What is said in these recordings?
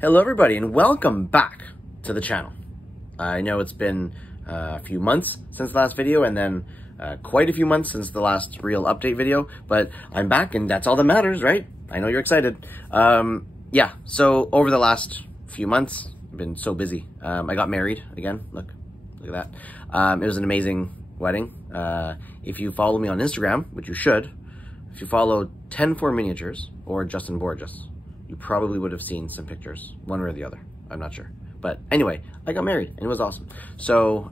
Hello everybody and welcome back to the channel. I know it's been a few months since the last video and then quite a few months since the last real update video, but I'm back and that's all that matters, right? I know you're excited. Yeah, so over the last few months, I've been so busy. I got married again, look at that. It was an amazing wedding. If you follow me on Instagram, which you should, if you follow 10-4 Miniatures or Justin Borges, you probably would have seen some pictures, one way or the other. I'm not sure. But anyway, I got married and it was awesome. So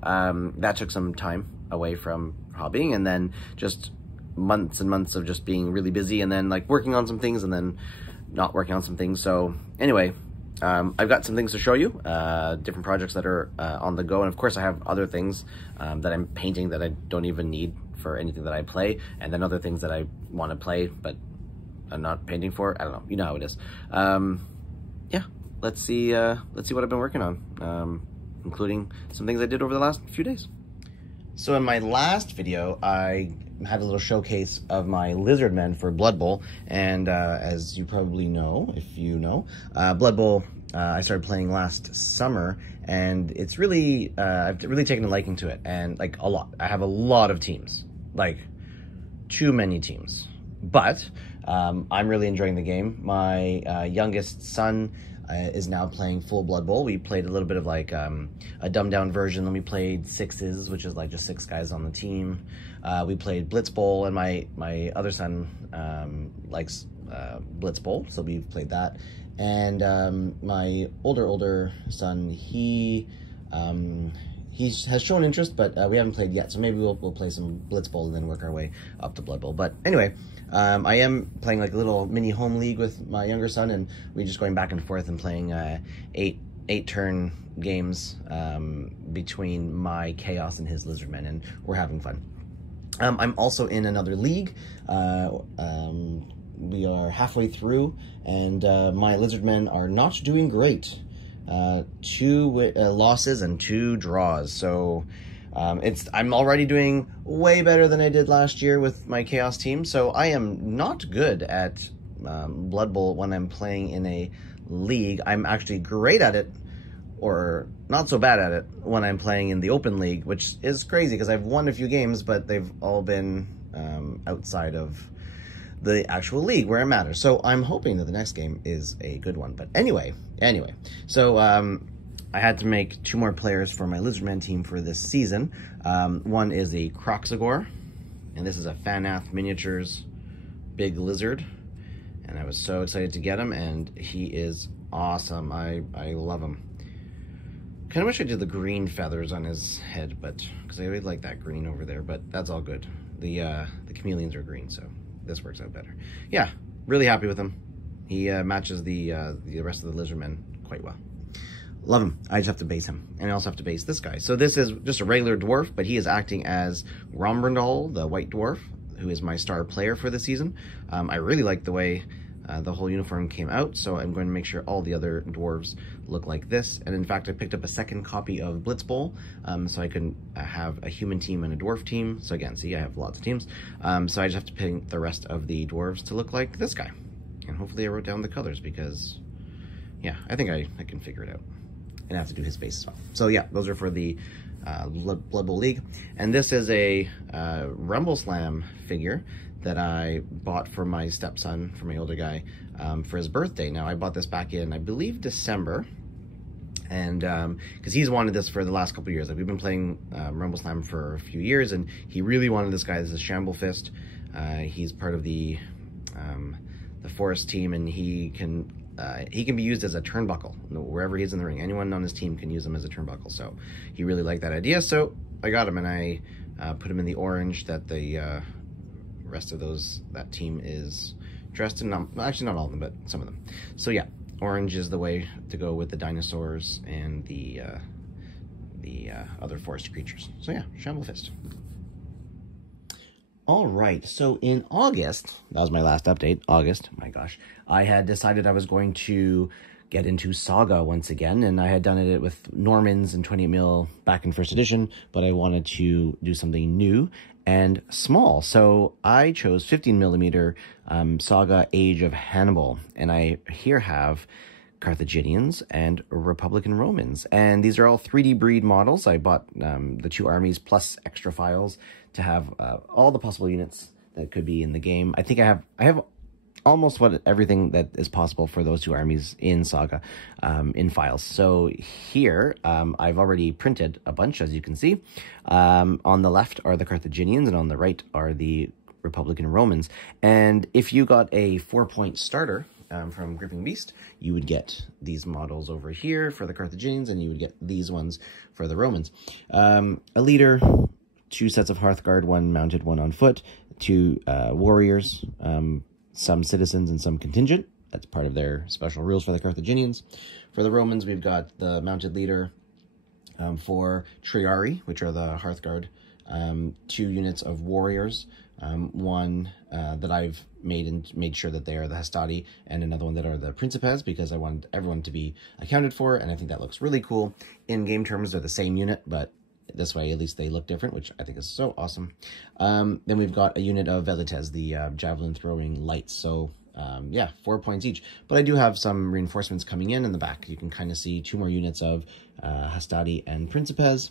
that took some time away from hobbying and then just months and months of just being really busy and then like working on some things and then not working on some things. So anyway, I've got some things to show you, different projects that are on the go. And of course I have other things that I'm painting that I don't even need for anything that I play. And then other things that I want to play, but I'm not painting for. I don't know. You know how it is. Yeah, let's see what I've been working on, including some things I did over the last few days. So in my last video, I had a little showcase of my lizard men for Blood Bowl, and as you probably know, if you know, Blood Bowl I started playing last summer, and it's really I've really taken a liking to it, and like a lot. I have a lot of teams, like too many teams, but I'm really enjoying the game. My youngest son is now playing full Blood Bowl. We played a little bit of like a dumbed down version. Then we played sixes, which is like just 6 guys on the team. We played Blitz Bowl, and my other son likes Blitz Bowl, so we played that. And my older son, he has shown interest, but we haven't played yet. So maybe we'll play some Blitz Bowl and then work our way up to Blood Bowl. But anyway, I am playing like a little mini home league with my younger son, and we're just going back and forth and playing eight turn games between my Chaos and his Lizardmen, and we're having fun. I'm also in another league. We are halfway through, and my Lizardmen are not doing great. 2 losses and 2 draws. So I'm already doing way better than I did last year with my Chaos team. So I am not good at Blood Bowl when I'm playing in a league. I'm actually great at it, or not so bad at it, when I'm playing in the open league, which is crazy because I've won a few games, but they've all been outside of the actual league where it matters. So I'm hoping that the next game is a good one. But anyway, so I had to make 2 more players for my Lizardman team for this season. One is a Croxagore, and this is a Fanath Miniatures big lizard, and I was so excited to get him, and he is awesome. I love him. Kind of wish I did the green feathers on his head, but because I really like that green over there, but that's all good. The chameleons are green, so this works out better. Yeah, really happy with him. He matches the rest of the Lizardmen quite well. Love him. I just have to base him. And I also have to base this guy. So this is just a regular dwarf, but he is acting as Rombrandal, the white dwarf, who is my star player for the season. I really like the way the whole uniform came out, so I'm going to make sure all the other dwarves look like this. And in fact, I picked up a second copy of Blitz Bowl, so I can have a human team and a dwarf team. So again, see, I have lots of teams. So I just have to pick the rest of the dwarves to look like this guy. And hopefully I wrote down the colors because, yeah, I think I can figure it out. And I have to do his face as well. So yeah, those are for the Blood Bowl League. And this is a Rumble Slam figure that I bought for my stepson, for my older guy, for his birthday. Now, I bought this back in, I believe, December. And because he's wanted this for the last couple of years. Like, we've been playing Rumble Slam for a few years, and he really wanted this guy. This is Shamble Fist. He's part of the Forest team, and he can be used as a turnbuckle wherever he's in the ring. Anyone on his team can use him as a turnbuckle. So he really liked that idea. So I got him, and I put him in the orange that the rest of that team is dressed in. Actually, not all of them, but some of them. So yeah, orange is the way to go with the dinosaurs and the other forest creatures. So yeah, Shamble Fist. All right, so in August, that was my last update, August, my gosh, I had decided I was going to get into Saga once again, and I had done it with Normans and 28 mil back in first edition, but I wanted to do something new and small. So I chose 15 millimeter Saga Age of Hannibal, and I here have Carthaginians and Republican Romans. And these are all 3D breed models. I bought the 2 armies plus extra files to have all the possible units that could be in the game. I think I have almost everything that is possible for those 2 armies in Saga in files. So here I've already printed a bunch, as you can see. On the left are the Carthaginians and on the right are the Republican Romans. And if you got a 4-point starter from Gripping Beast, you would get these models over here for the Carthaginians, and you would get these ones for the Romans. A leader, 2 sets of Hearthguard, 1 mounted, 1 on foot, 2 warriors, some citizens and some contingent. That's part of their special rules for the Carthaginians. For the Romans, we've got the mounted leader, 4 Triarii, which are the Hearthguard, 2 units of warriors, 1 that I've made sure that they are the Hastati, and another one that are the Principes, because I wanted everyone to be accounted for, and I think that looks really cool. In game terms, they're the same unit, but this way at least they look different, which I think is so awesome. Then we've got a unit of Velites, the javelin throwing lights. So yeah, 4 points each. But I do have some reinforcements coming in the back. You can kind of see 2 more units of Hastati and Principes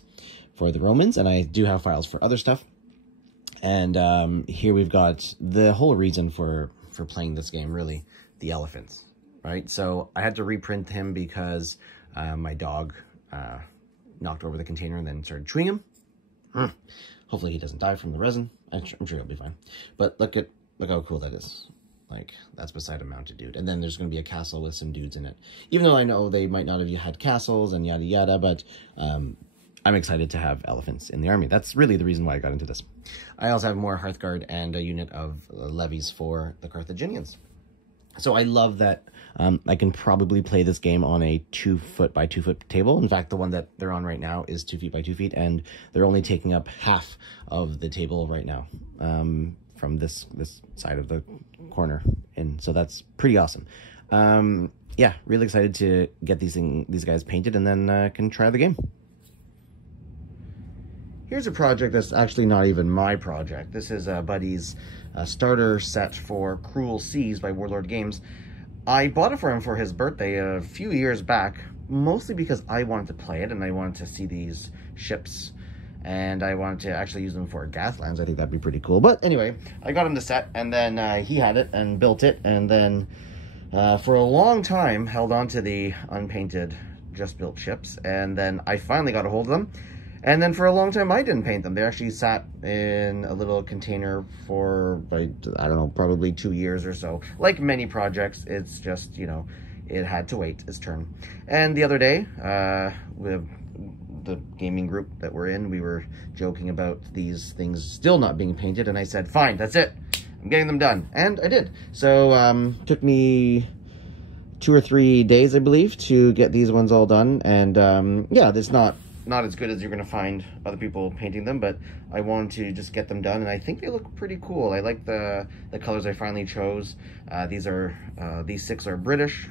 for the Romans, and I do have files for other stuff. And here we've got the whole reason for playing this game, really, the elephants, right? So I had to reprint him because my dog knocked over the container and then started chewing him. Hopefully he doesn't die from the resin. I'm sure he'll be fine. But look how cool that is. Like, that's beside a mounted dude. And then there's going to be a castle with some dudes in it. Even though I know they might not have had castles and yada yada, but I'm excited to have elephants in the army. That's really the reason why I got into this. I also have more Hearthguard and a unit of levies for the Carthaginians. So I love that I can probably play this game on a 2-foot by 2-foot table. In fact, the one that they're on right now is 2 feet by 2 feet, and they're only taking up half of the table right now from this side of the corner. And so that's pretty awesome. Yeah, really excited to get these guys painted, and then can try the game. Here's a project that's actually not even my project. This is Buddy's starter set for Cruel Seas by Warlord Games. I bought it for him for his birthday a few years back, mostly because I wanted to play it and I wanted to see these ships, and I wanted to actually use them for Gaslands. I think that'd be pretty cool. But anyway, I got him the set, and then he had it and built it, and then for a long time held on to the unpainted, just built ships, and then I finally got a hold of them. And then for a long time, I didn't paint them. They actually sat in a little container for, I don't know, probably 2 years or so. Like many projects, it's just, you know, it had to wait its turn. And the other day, with the gaming group that we're in, we were joking about these things still not being painted. And I said, fine, that's it. I'm getting them done. And I did. So, took me 2 or 3 days, I believe, to get these ones all done. And, yeah, it's not as good as you're going to find other people painting them, but I wanted to just get them done, and I think they look pretty cool. I like the colors I finally chose. These 6 are British,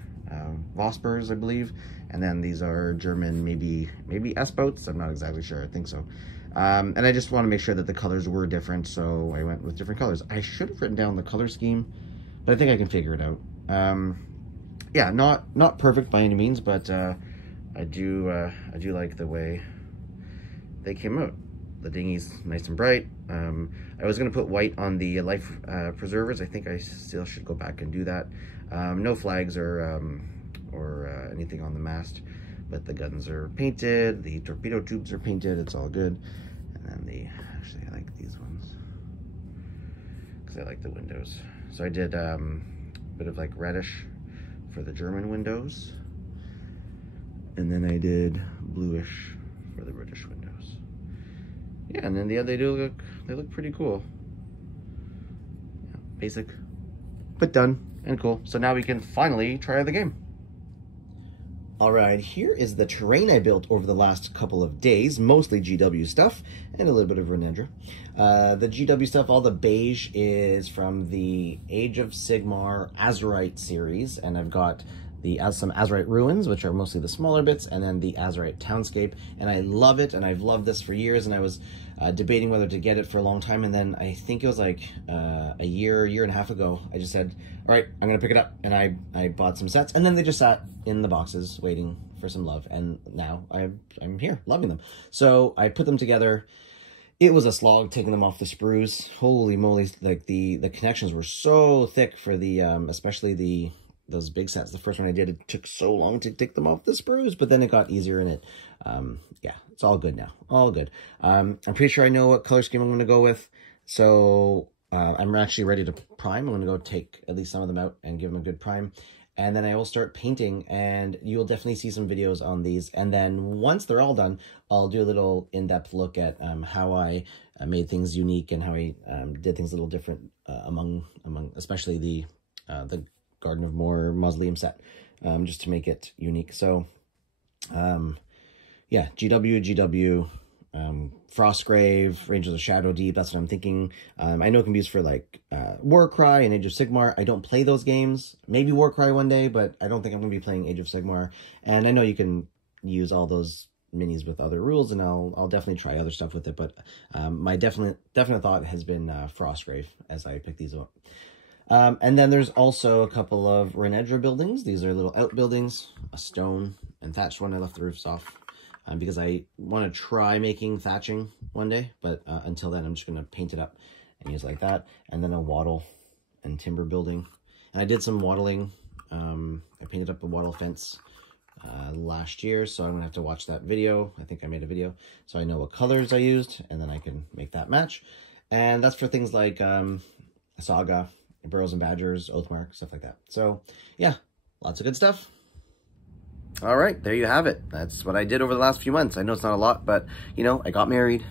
Vospers, I believe, and then these are German, maybe S-boats. I'm not exactly sure. I think so. And I just want to make sure that the colors were different, so I went with different colors. I should have written down the color scheme, but I think I can figure it out. Yeah, not perfect by any means, but I do like the way they came out. The dinghy's nice and bright. I was gonna put white on the life preservers. I think I still should go back and do that. No flags or anything on the mast, but the guns are painted. The torpedo tubes are painted. It's all good. And then actually I like these ones because I like the windows. So I did a bit of like reddish for the German windows. And then I did bluish for the British windows. Yeah, and then they look pretty cool. Yeah, basic, but done and cool. So now we can finally try the game. All right, here is the terrain I built over the last couple of days, mostly GW stuff and a little bit of Renedra. The GW stuff, all the beige is from the Age of Sigmar Azurite series, and I've got some Azurite Ruins, which are mostly the smaller bits, and then the Azurite Townscape. And I love it, and I've loved this for years, and I was debating whether to get it for a long time, and then I think it was like a year and a half ago, I just said, all right, I'm gonna pick it up, and I bought some sets, and then they just sat in the boxes waiting for some love, and now I'm here loving them. So I put them together. It was a slog taking them off the sprues. Holy moly, like the connections were so thick for the especially those big sets. The first one I did, it took so long to take them off the sprues, but then it got easier in it. Yeah, it's all good now, all good. I'm pretty sure I know what color scheme I'm going to go with, so I'm actually ready to prime. I'm going to go take at least some of them out and give them a good prime, and then I will start painting, and you'll definitely see some videos on these. And then once they're all done, I'll do a little in-depth look at how I made things unique and how I did things a little different among especially the Garden of Moor Mausoleum set, just to make it unique. So yeah, GW, Frostgrave, Rangers of Shadow Deep, that's what I'm thinking. I know it can be used for like Warcry and Age of Sigmar. I don't play those games. Maybe Warcry one day, but I don't think I'm going to be playing Age of Sigmar. And I know you can use all those minis with other rules, and I'll definitely try other stuff with it. But my definite thought has been Frostgrave as I pick these up. And then there's also a couple of Renedra buildings. These are little outbuildings, a stone and thatched one. I left the roofs off because I want to try making thatching one day, but until then I'm just going to paint it up and use like that. And then a wattle and timber building. And I did some wattling. I painted up a wattle fence last year, so I'm going to have to watch that video. I think I made a video, so I know what colors I used, and then I can make that match. And that's for things like Saga, Burrows and Badgers, Oathmark, stuff like that. So yeah, lots of good stuff. All right, there you have it. That's what I did over the last few months. I know it's not a lot, but you know, I got married,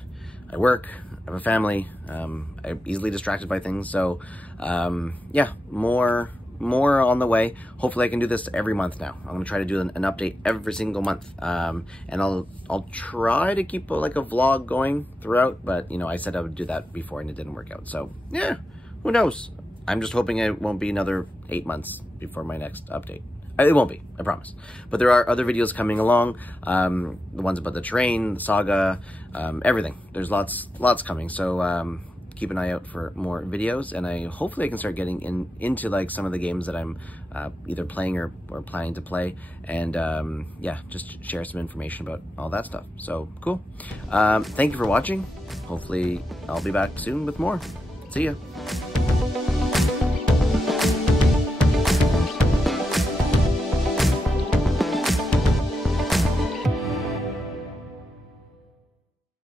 I work, I have a family, I'm easily distracted by things. So yeah, more on the way. Hopefully I can do this every month now. I'm gonna try to do an update every single month, and I'll try to keep like a vlog going throughout, but you know, I said I would do that before and it didn't work out. So yeah, who knows? I'm just hoping it won't be another 8 months before my next update. It won't be, I promise. But there are other videos coming along, the ones about the train, the saga, everything. There's lots coming, so keep an eye out for more videos, and hopefully I can start getting into like some of the games that I'm either playing or planning to play, and yeah, just share some information about all that stuff. So cool. Thank you for watching. Hopefully I'll be back soon with more. See ya.